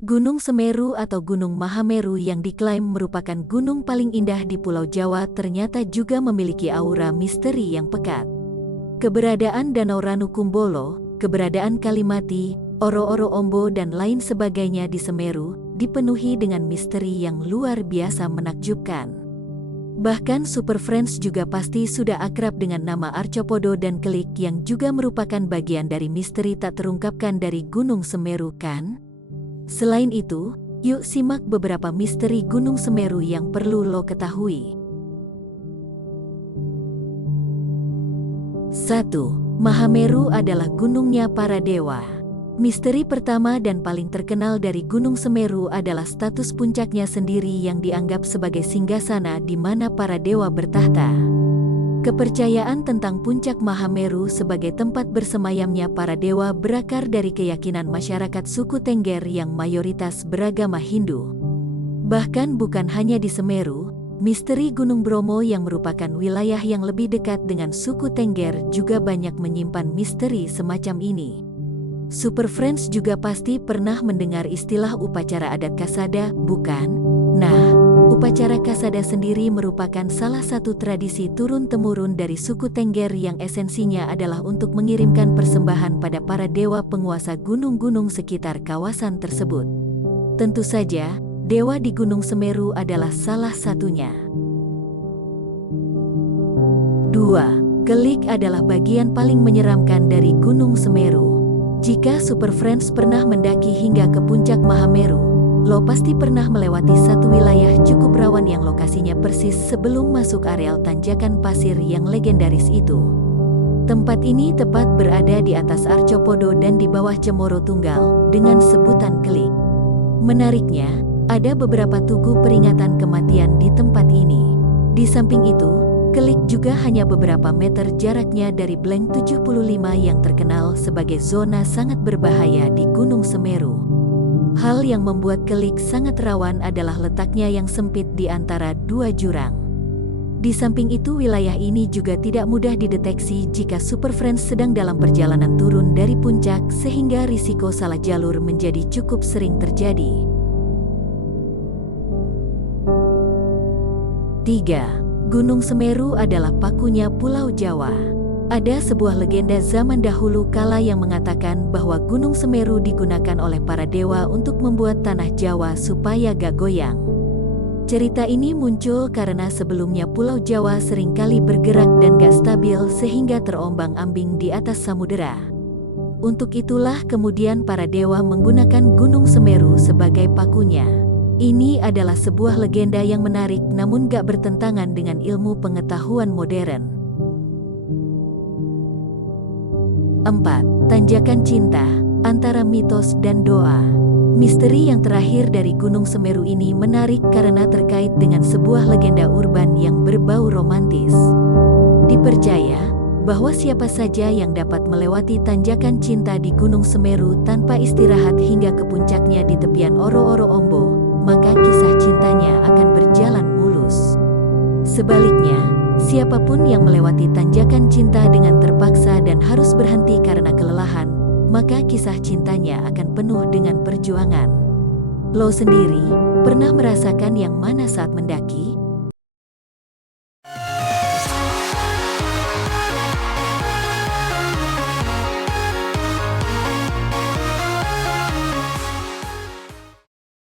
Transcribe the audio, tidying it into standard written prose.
Gunung Semeru atau Gunung Mahameru yang diklaim merupakan gunung paling indah di Pulau Jawa ternyata juga memiliki aura misteri yang pekat. Keberadaan Danau Ranukumbolo, keberadaan Kalimati, Oro-Oro Ombo dan lain sebagainya di Semeru dipenuhi dengan misteri yang luar biasa menakjubkan. Bahkan Super Friends juga pasti sudah akrab dengan nama Arcopodo dan Kelik yang juga merupakan bagian dari misteri tak terungkapkan dari Gunung Semeru, kan? Selain itu, yuk simak beberapa misteri Gunung Semeru yang perlu lo ketahui. 1. Mahameru adalah gunungnya para dewa. Misteri pertama dan paling terkenal dari Gunung Semeru adalah status puncaknya sendiri yang dianggap sebagai singgasana di mana para dewa bertahta. Kepercayaan tentang puncak Mahameru sebagai tempat bersemayamnya para dewa berakar dari keyakinan masyarakat suku Tengger yang mayoritas beragama Hindu. Bahkan bukan hanya di Semeru, misteri Gunung Bromo yang merupakan wilayah yang lebih dekat dengan suku Tengger juga banyak menyimpan misteri semacam ini. Super Friends juga pasti pernah mendengar istilah upacara adat Kasada, bukan? Nah, upacara Kasada sendiri merupakan salah satu tradisi turun-temurun dari suku Tengger yang esensinya adalah untuk mengirimkan persembahan pada para dewa penguasa gunung-gunung sekitar kawasan tersebut. Tentu saja, dewa di Gunung Semeru adalah salah satunya. 2. Kelik adalah bagian paling menyeramkan dari Gunung Semeru. Jika Super Friends pernah mendaki hingga ke puncak Mahameru, lo pasti pernah melewati satu wilayah cukup rawan yang lokasinya persis sebelum masuk areal tanjakan pasir yang legendaris itu. Tempat ini tepat berada di atas Arcopodo dan di bawah Cemoro Tunggal, dengan sebutan Kelik. Menariknya, ada beberapa tugu peringatan kematian di tempat ini. Di samping itu, Kelik juga hanya beberapa meter jaraknya dari Blank 75 yang terkenal sebagai zona sangat berbahaya di Gunung Semeru. Hal yang membuat Kelik sangat rawan adalah letaknya yang sempit di antara dua jurang. Di samping itu wilayah ini juga tidak mudah dideteksi jika Super Friends sedang dalam perjalanan turun dari puncak sehingga risiko salah jalur menjadi cukup sering terjadi. 3. Gunung Semeru adalah pakunya Pulau Jawa. Ada sebuah legenda zaman dahulu kala yang mengatakan bahwa Gunung Semeru digunakan oleh para dewa untuk membuat tanah Jawa supaya gak goyang. Cerita ini muncul karena sebelumnya Pulau Jawa seringkali bergerak dan gak stabil sehingga terombang-ambing di atas samudera. Untuk itulah kemudian para dewa menggunakan Gunung Semeru sebagai pakunya. Ini adalah sebuah legenda yang menarik namun gak bertentangan dengan ilmu pengetahuan modern. 4. Tanjakan cinta, antara mitos dan doa. Misteri yang terakhir dari Gunung Semeru ini menarik karena terkait dengan sebuah legenda urban yang berbau romantis. Dipercaya bahwa siapa saja yang dapat melewati tanjakan cinta di Gunung Semeru tanpa istirahat hingga ke puncaknya di tepian Oro-Oro Ombo, maka kisah cintanya akan berjalan mulus. Sebaliknya, siapapun yang melewati tanjakan cinta dengan terpaksa dan harus berhenti karena kelelahan, maka kisah cintanya akan penuh dengan perjuangan. Lo sendiri, pernah merasakan yang mana saat mendaki?